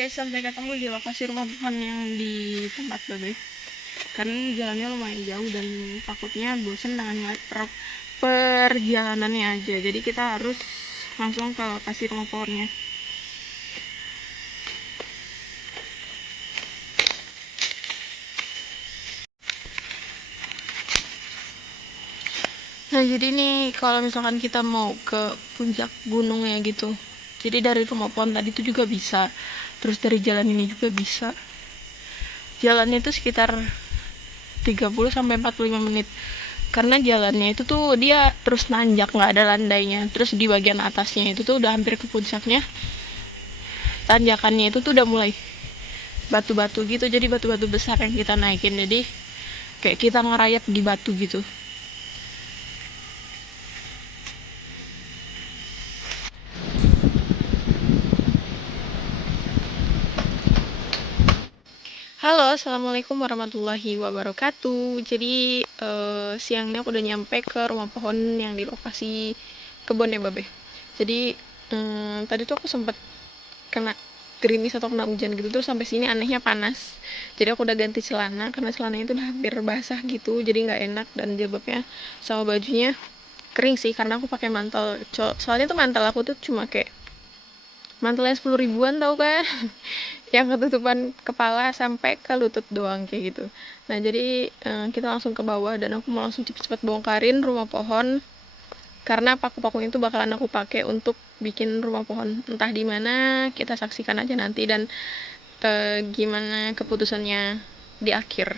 Oke, sampai ketemu di lokasi rumah pohon yang di tempat Babe. Karena jalannya lumayan jauh dan takutnya bosan dengan perjalanannya aja. Jadi kita harus langsung ke lokasi rumah pohonnya. Nah, jadi nih kalau misalkan kita mau ke puncak gunungnya gitu. Jadi dari rumah pohon tadi itu juga bisa. Terus dari jalan ini juga bisa. Jalannya itu sekitar 30 sampai 45 menit. Karena jalannya itu tuh dia terus nanjak, nggak ada landainya. Terus di bagian atasnya itu tuh udah hampir ke puncaknya. Tanjakannya itu tuh udah mulai batu-batu gitu. Jadi batu-batu besar yang kita naikin. Jadi kayak kita ngerayap di batu gitu. Halo, assalamualaikum warahmatullahi wabarakatuh. Jadi siangnya aku udah nyampe ke rumah pohon yang di lokasi kebun ya Babe. Jadi tadi tuh aku sempet kena gerimis atau kena hujan gitu, terus sampai sini anehnya panas. Jadi aku udah ganti celana karena celananya itu udah hampir basah gitu, jadi nggak enak, dan jilbabnya sama bajunya kering sih karena aku pakai mantel. Soalnya tuh mantel aku tuh cuma kayak mantelnya 10 ribuan tau kan. Yang ketutupan kepala sampai ke lutut doang kayak gitu. Nah jadi kita langsung ke bawah dan aku mau langsung cepet-cepet bongkarin rumah pohon karena paku-paku itu bakalan aku pakai untuk bikin rumah pohon. Entah di mana, kita saksikan aja nanti, dan gimana keputusannya di akhir.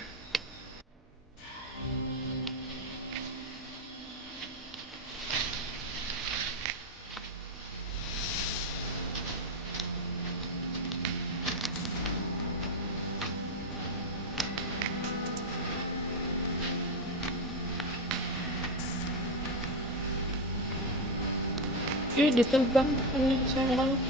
Ditebang, sayang banget.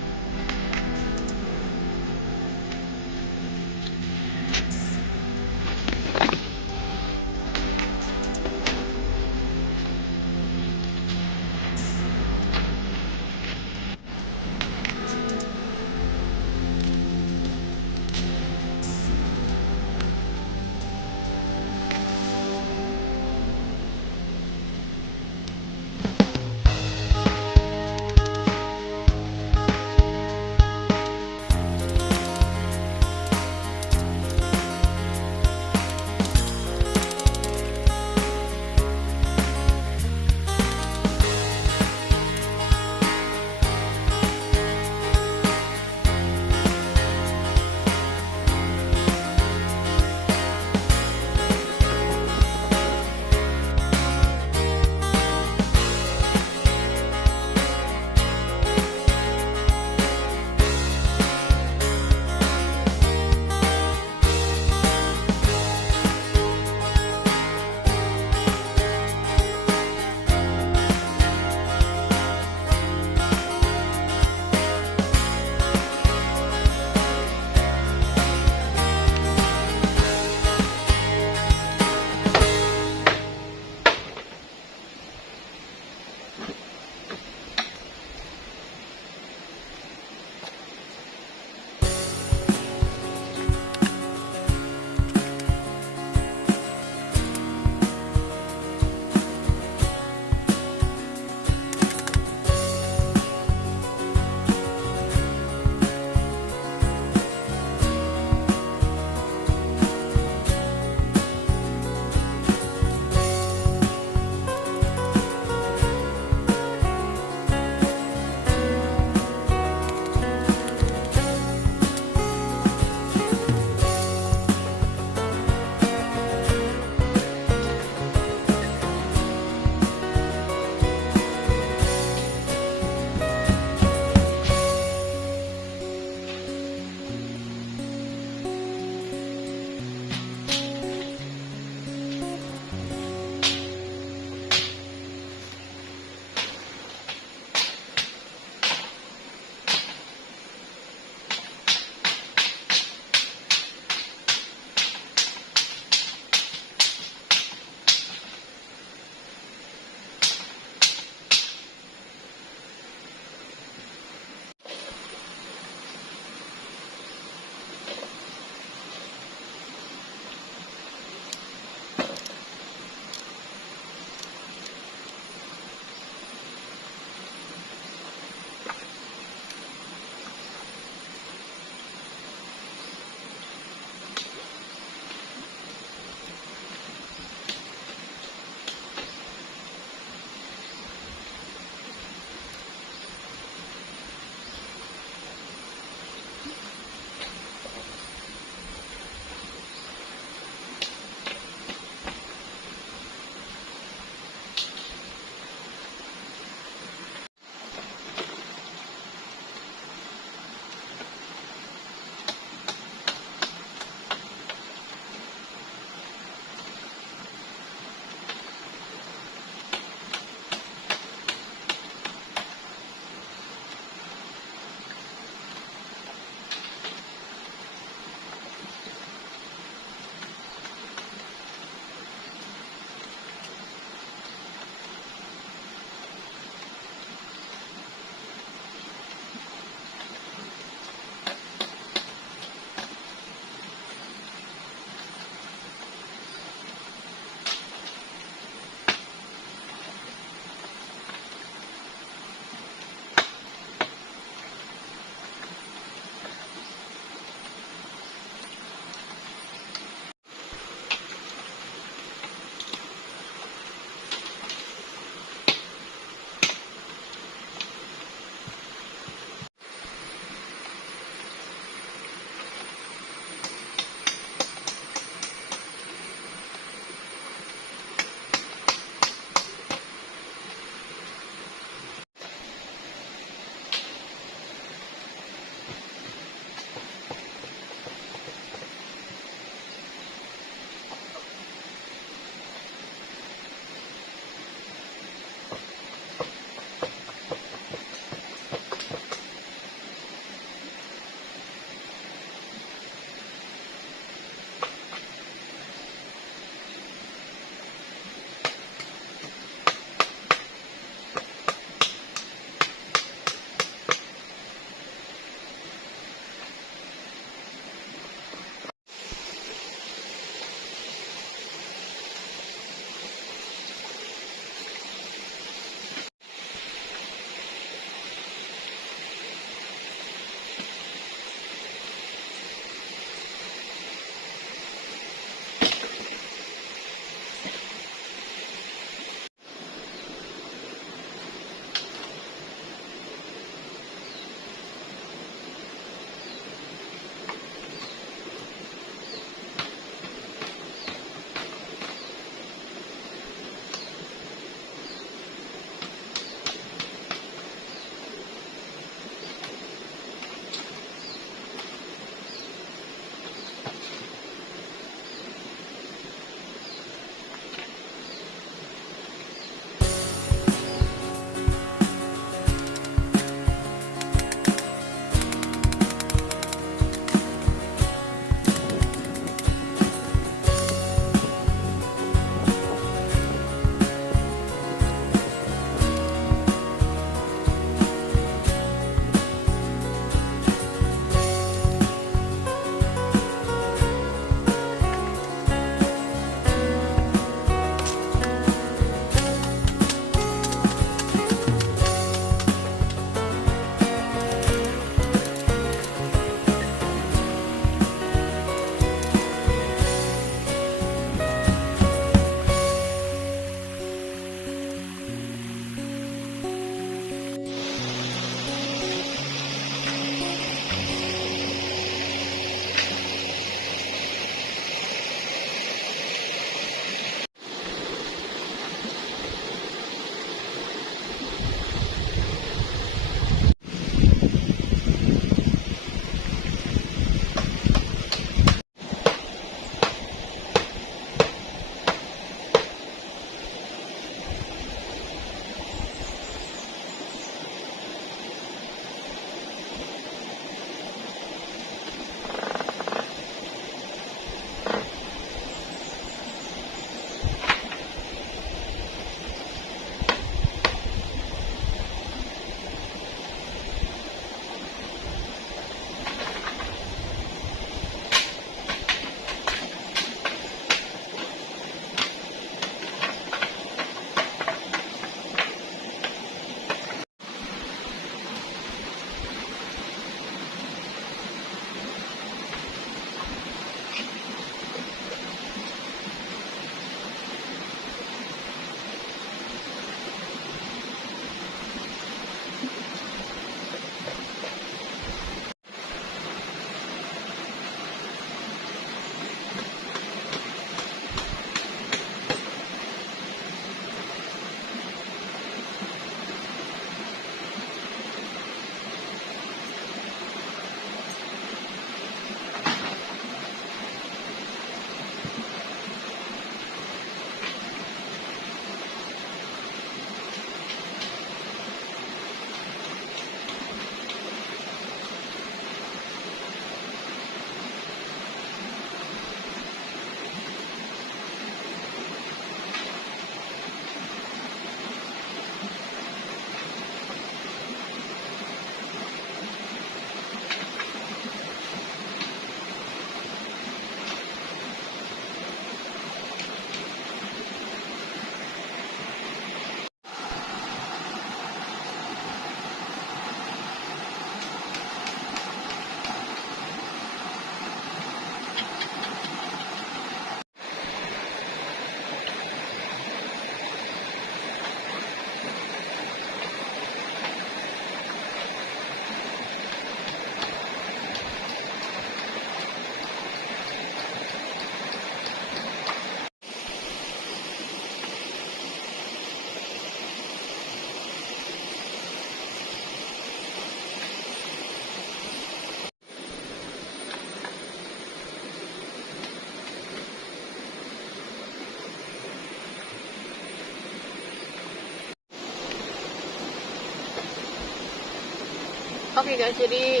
Oke guys, jadi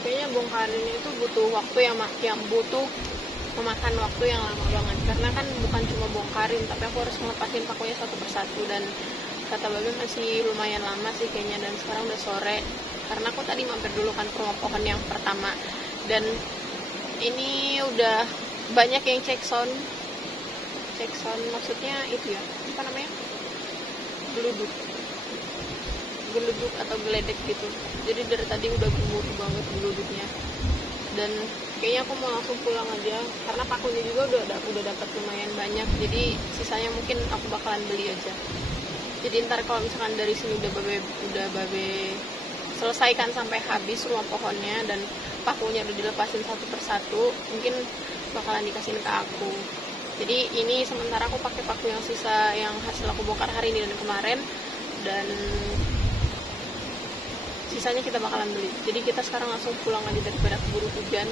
kayaknya bongkar ini itu butuh waktu yang butuh memakan waktu yang lama banget, karena kan bukan cuma bongkarin, tapi aku harus ngelepasin pakunya satu persatu, dan kata babe masih lumayan lama sih kayaknya. Dan sekarang udah sore, karena aku tadi mampir dulu kan ke rumah pohon yang pertama, dan ini udah banyak yang cek sound maksudnya itu ya, apa namanya, geluduk atau geledek gitu. Jadi dari tadi udah gemuruh banget geluduknya, dan kayaknya aku mau langsung pulang aja, karena pakunya juga udah dapat lumayan banyak, jadi sisanya mungkin aku bakalan beli aja. Jadi ntar kalau misalkan dari sini udah babe selesaikan sampai habis rumah pohonnya dan pakunya udah dilepasin satu persatu, mungkin bakalan dikasihin ke aku. Jadi ini sementara aku pakai paku yang sisa, yang hasil aku bongkar hari ini dan kemarin, dan sisanya kita bakalan beli. Jadi kita sekarang langsung pulang aja daripada keburu hujan.